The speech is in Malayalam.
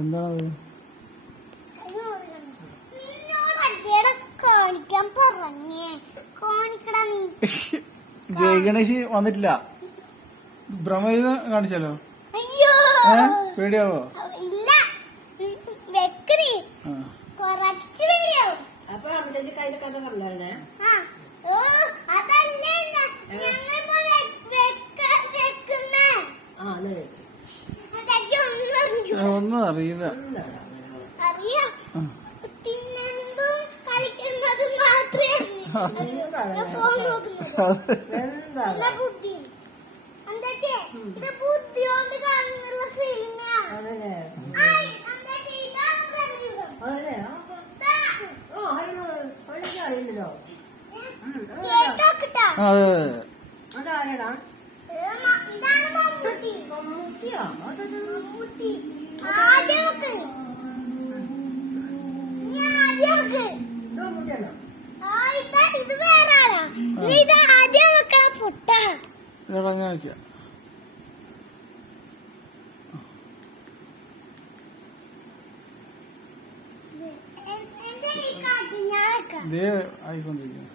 എന്താണത്? ജയഗണേഷ് വന്നിട്ടില്ല. ബ്രഹ്മയുഗ കാണിച്ചാലോ? പേടിയാവോ? അപ്പൊ കയ്യിലെ കഥ പറഞ്ഞേ. ഒന്നും അറിയില്ല. അതാരടാ? ഇത് വേറെ ആളാ. ഇത് ആദ്യം വെക്കണ പൊട്ട. ആയിക്കൊണ്ടിരിക്കുന്നു.